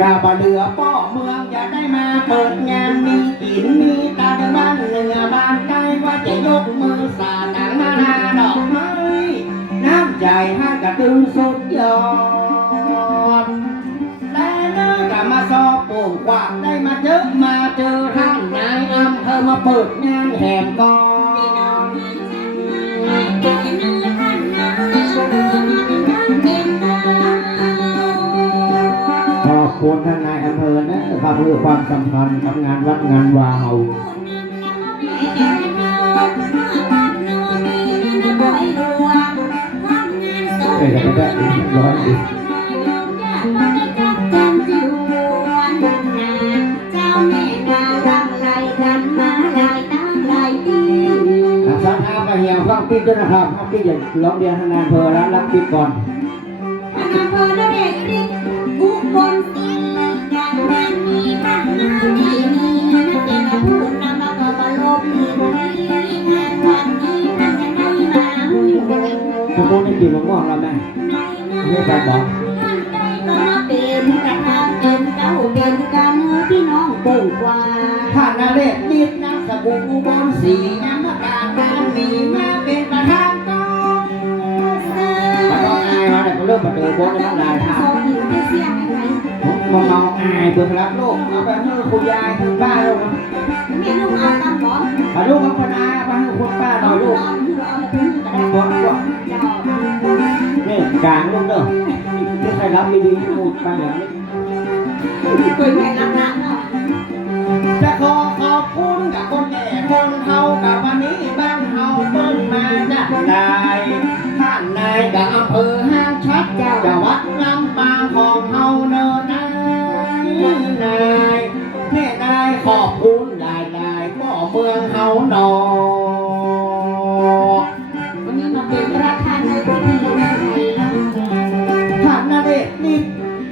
กาบเหลือป้อเมืองอย่าได้มาเปิดงานมีกินมีตาเดินบ้านเหนือบ้านใต้ว่าจะยกมือสาดางมานาดอกไม้น้ำใจให้กระตึงสุดยอดแต่เลิกมาสอบโป่งกวาได้มาเจอมาเจอท่านนายอำเภอมาเปิดงานแหมก่อน เพื่อความสำคัญกับงานวัดงานวาเฮาเอ้ยก็ได้ร้อยดิอาสาทาไปเหี่ยฟังปิดด้วยนะครับฟังปิดอย่าร้องเรียนทานนายอำเภอแล้วรับปิดก่อนทุกคนได้กินมะม่วงแล้วไหมไม่ ไปบอกเป็นกระทำเป็นเก้าเป็นกันพี่น้องโป่งกว่าท่านนาเรศนิดนักสกุลอุบลศรีงามการการมีมาเป็นประธานกองเสื้มาต้องอายมาแต่ก็เริ่มมาเดินบนน้ำลายทซองอยู่ที่เสียงอะไรำผมมองเอาอายเพื่อรักโลกเอาไปให้คุณยายคุณป้าลูกแม่ลูกเอาตา มาลูกเอาคนอายเอาไปให้คุณป้าหน่อลูกเอลกเอาไปพึ่งกระบอกว่าเนี่กลางลูกเด้อนี่ใครรับไม่ดีลูกไปอย่างนี้ตัวใหญ่ลักลักเนาะจะขอขอบคุณกับคนแก่คนเฮากับวันนี้บ้านเฮาเปิ้นมาจากนายท่านนายกับอำเภอห้างชัดเจ้าจังหวัดลำปางของเฮาเน มืองเฮาหนอวันนี้มาเป็นประธานในพิธีในไทยแล้วท่านนาเดชนิด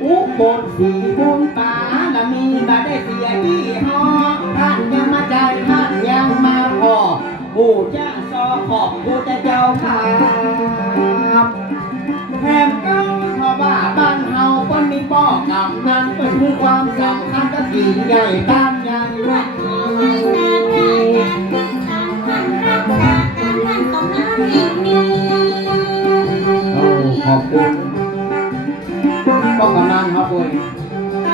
อุบลสีบุญตาละมีบาได้เสียยี่หอท่านยังมาใจท่านยังมาพอผู้จ้าซอขอบผู้จะเจ้าครับแถมก็เพราะว่าบ้านเฮาเปิ้นมีป้อกำนันเป็นคือความสำคัญกับกิ่งใหญ่บ้านใหญ่วั พ่อกำลังครับ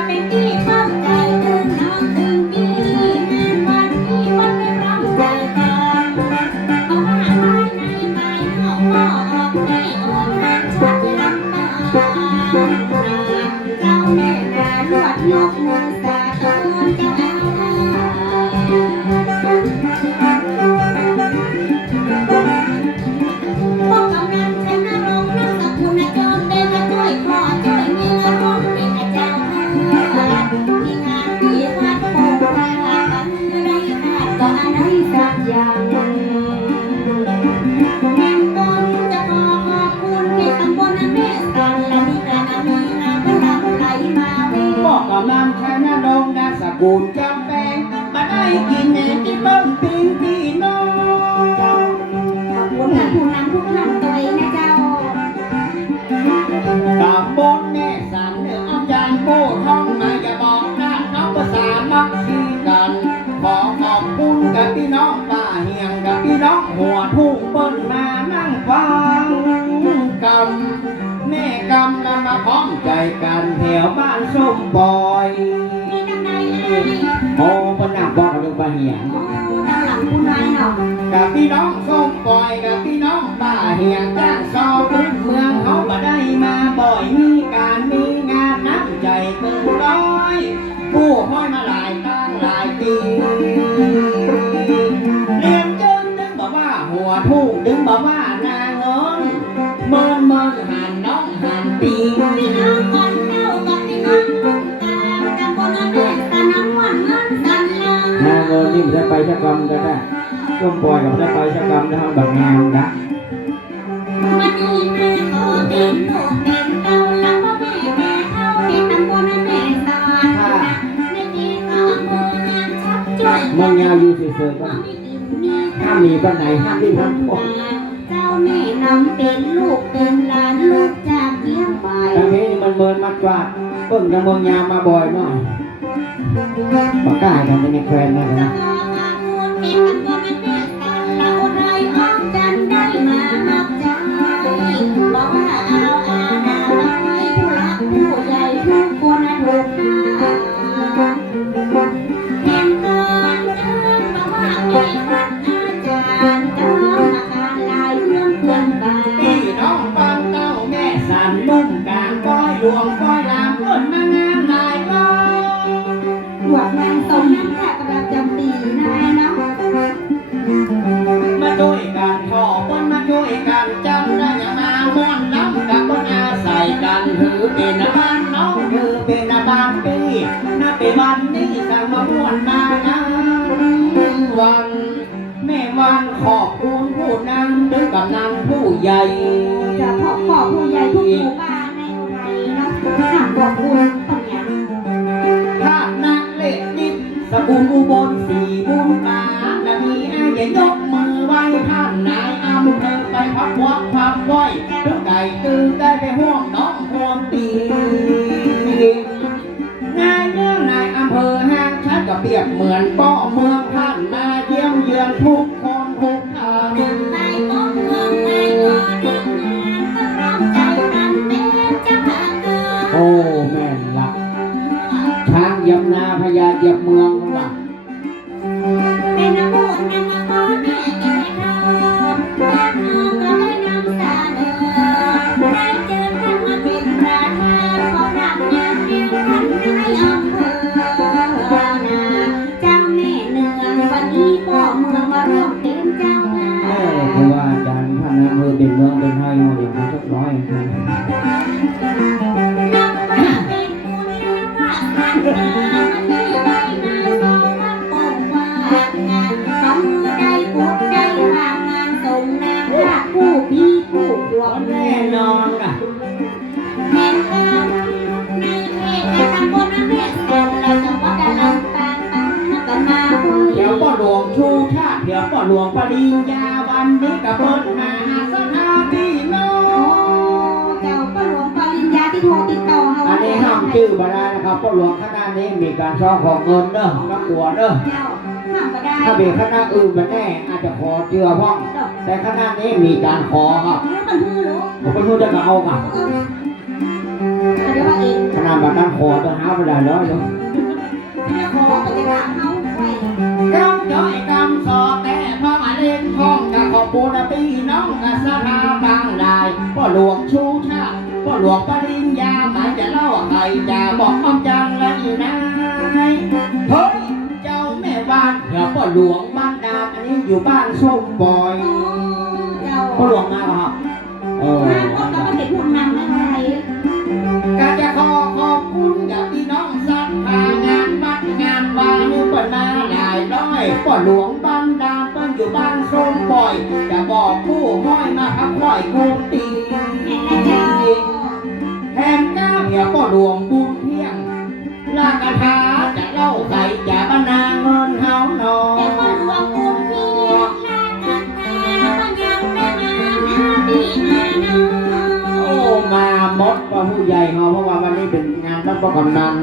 เป็นที่เข้าใจตื่นนอนตื่นดีงานวันนี้วันไอ หัวทุ่งเปิ้นมานั่งฟังกำแม่กำนำมาพร้อมใจกันแถวบ้านส้มบอยมีน้ำใจให้โอ้เปิ้นนักบอกกับลุงป้าเฮียงโอ้ด้านหลังคุณนายเนาะกับพี่น้องส้มปล่อยกับพี่น้องป้าเฮียงจ้า ส้มปล่อยกับจะไปชะกรรมนะครับแบบงานนะวันนี้แม่ขอเป็นลูกเป็นเต้าแล้วก็แม่แม่เข้าในตำบลแม่สานในที่ก็อำเภองานชักช่วยมันยาวอยู่เฉยๆก็ไม่กินมีห้ามมีปันไหนห้ามที่ทำโอ้เจ้าแม่นำเป็นลูกเป็นหลานลูกจากเลี้ยงไปทางนี้มันเมินมัดกวาดเพิ่งจะเมืองยามาบ่อยหน่อยมากล้ากันจะมีแฟนนะจะน ม่สันนุ่มกลางก้อยหลวงก้อยลามต้นมางามหลายร้อยบวชงานทรงนั่นแค่ประจำปีนายเนาะมาช่วยกันขอคนมาช่วยกันจำได้อย่ามาม่วนล้ำกับคนอาศัยกันถือเป็นบ้านน้องถือเป็นบ้านปีนั ขอบคุณผู้นำด้วยกำนันผู้ใหญ่จะขอขอบผู้ใหญ่ทุกหมู่บ้านในอุทัยนะถามบอกคุณคนเนี้ยถ้านักเล่นนิดสกุลอุบลสีบุญตาและมีอ้ใหญ่ยกมือไหว้ท่านนายอำเภอไปพักวักพักไหว้ทุกไก่ตื่นได้ไปห่วงน้องห่วงตีนายเนื่องนายอำเภอห้างชัดก็เปรียบเหมือนป้อเมืองท่านมาเยี่ยมเยือนทุกค หลวงปริญญาวันนี้กับเปิดหาสถาพี่น้องเจ้าประหลวงปริญญาที่โทรติดต่อเฮาอันนี้ห้ามชื่อมาได้นะครับเพราะหลวงคณะนี้มีการช่อของเงินเด้อนักบวเด้อเจ้าห้ามก็ได้ถ้าเป็นคณะอื่นมาแน่อาจจะขอเจือพ่องแต่คณะนี้มีการขอครับเรื่องมันฮือรู้ผมไม่รู้จะมาเอาอะเดี๋ยวว่าเองขนาดแบบนั้นขอจะหาไปได้ร้อยเนาะเรื่ของปฏิบัติเฮา ไว้กำจ้อยกำสอแต่พ่อมาเล่นห้องกับขอบปูนพี่น้องกับสถาบางลายพ่อหลวงชูชาติพ่อหลวงปริญญาหมายจะเล่าใครจะบอกอ้อมจังและอีนายเฮ้ยเจ้าแม่บ้านเดี๋ยวพ่อหลวงบ้านดาอันนี้อยู่บ้านส้มบอยอ๋อเจ้าพ่อหลวงมาเหรอครับเออห้ามพบกับมันเด็กพูดนำไม่ไร้อยพ่หลวงบ้านดาเปิ้นอยู่บ้านส้มบอย จะบอกผู้ห้อยมาขับปล่อยกูตีเห็นนะเจ้าแทนก้าวเหี่ยพ่หลวงบุญเพียงลากระทาจะเล่าใส่จะบรรณาเงินเฮาหนอแต่พอรวมบุญที่ลากันตาก็ยังได้มาหน้าพี่นาน้อโอ้มาหมดก็ผู้ใหญ่เฮาเพราะว่าวันนี้เป็นงานรับประกำนัน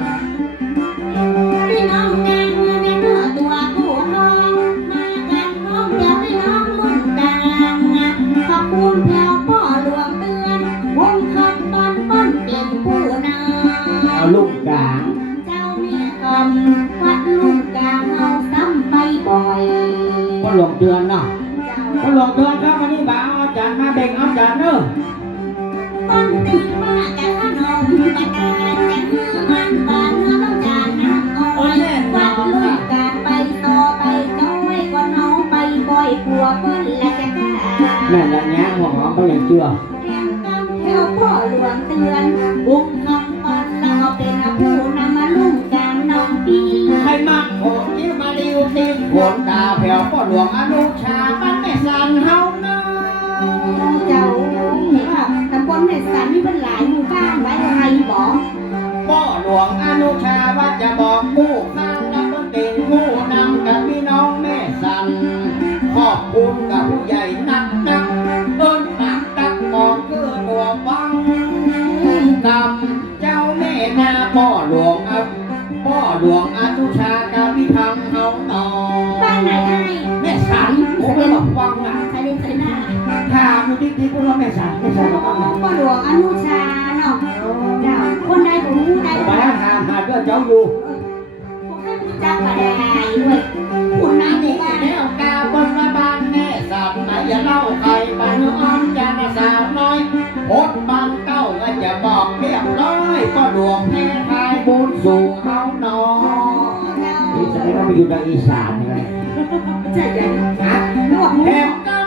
แง่หัวหอมไปอย่างเชื่อแห่งกำแถวพ่อหลวงเตือนบุกคำปันแล้วเป็นผู้นำมาลุ่มกลางน้องปีให้มักโหดยิ้มมาดิวทิมผลดาวแผ่วพ่อหลวงอนุชาบ้านแม่สันเฮาเนาะเจ้าเห็นว่าตำบลเมสันมีเป็นหลายหมู่บ้านไว้อะไรบอกพ่อหลวง ถามดูดิๆพวกเราแม่สันแม่สันบอกว่าพ่อหลวงอนุชาเนาะเจ้าคนใดผมรู้ใดไปหาหาหาเพื่อเจ้าอยู่ผมให้รู้จักมาได้ด้วยคุณนายในบ้านแล้วกาบนระบานแม่สันไหนอย่าเล่าใครบ้านอ้อมจานสาวน้อยพดบางเก้าก็จะบอกเรียบร้อยก็หลวงแม่ทายบุญสู่เฮาหนอนนี่แสดงว่าไปอยู่ในอีสานนี่ไงใช่ใช่ฮะลวกหมูแถมกำมังบานบาน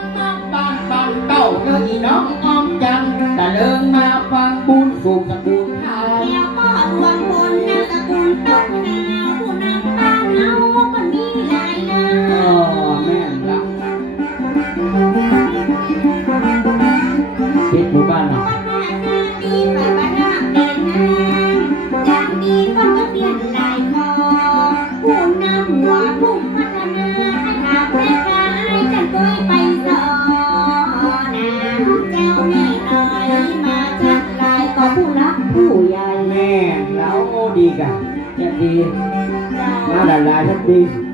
เต้าเยอะอีน้องอ้อมจังตะเลิงมาฟังบุญสู่สกุลไทยแก้วพ่อหลวมพลนามสกุลต้นหาวผู้นำบ้านเฮามันมีหลายนาเออแม่นละคิดหมู่บ้าน มา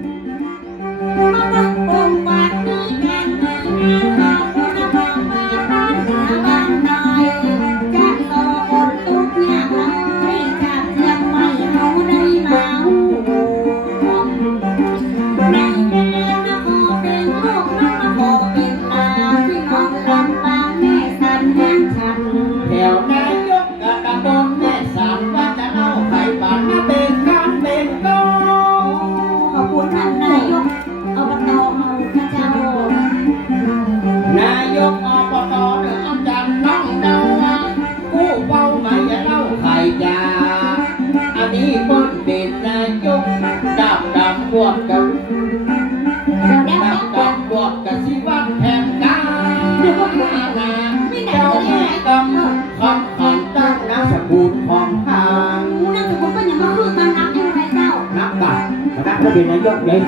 งนามสกุลของทางนางสกุลก็ยังมาคือมันนับอยู่ในเจ้านับบัตรนับแล้วเป็นนายกเลย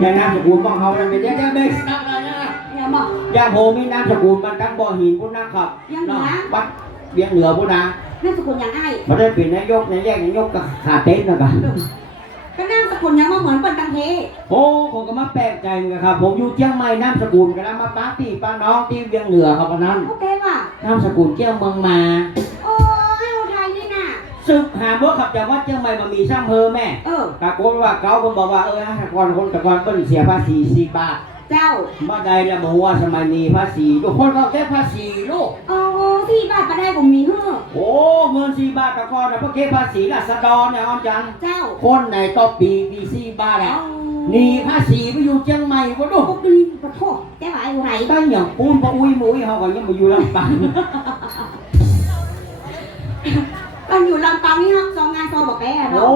อย่างนามสกุลของเขาเป็นเด็กๆเด็กๆอะไรนะอย่าบอกอย่างโหมีนามสกุลมันตั้งบ่อหินพุ่นนะครับยังเหนือวัดเบียงเหนือพุ่นนะนามสกุลยังไงมันได้เป็นนายกนายกนายกก็ขาเต้นนะครับ คนยังมาเหมือนเป็นตังเทโอ้ผมก็มาแปลกใจเหมือนกันครับ ผมอยู่เชียงใหม่นามสกุลกันแล้วมาป้าตีป้าน้องที่เบียงเหนือครับวันนั้นโอเคว่ะนามสกุลเจียงเมืองมา โอ้ยอุทัยนี่น่ะ ซึกหาว่าขับจากวัดเชียงใหม่มามีช่างเพอแม่เออ ปรากฏว่าเขาคนบอกว่าเออแต่ก่อนคนตะกอนเปิ้นเสียภาษีสี่บาท เจ้ามาได้แล้วบอกว่าสมัยนี้ภาษีทุกคนก็แค่ภาษีลูกโอ้ที่บ้านปะได้ผมมีเฮ้อโอ้เงินสี่บาทแต่ก่อนนะเพราะเก็บภาษีน่ะสะดอนเนี่ยอ้อมจันเจ้าคนไหนต่อปีปีสี่บาทอะหนีภาษีไปอยู่เชียงใหม่ก็ดูพวกนี้ปะโทษแกว่าไอ้อุทัยตั้งอย่างปูนปะอุ้ยหมุยเขาก็ยังมาอยู่ลำปางตอนอยู่ลำปางนี่ฮะสองงานซอบอกแกอะโอ้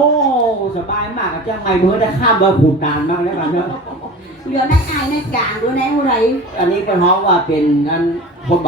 เนาะสบายมากกับเชียงใหม่เมื่อได้ข้ามดอยผูตานมากแล้วกันเนอะ เหลือนักอายในกลางด้วยนะอะไรอันนี้เป็นฮ้องว่าเป็นอันคนบัก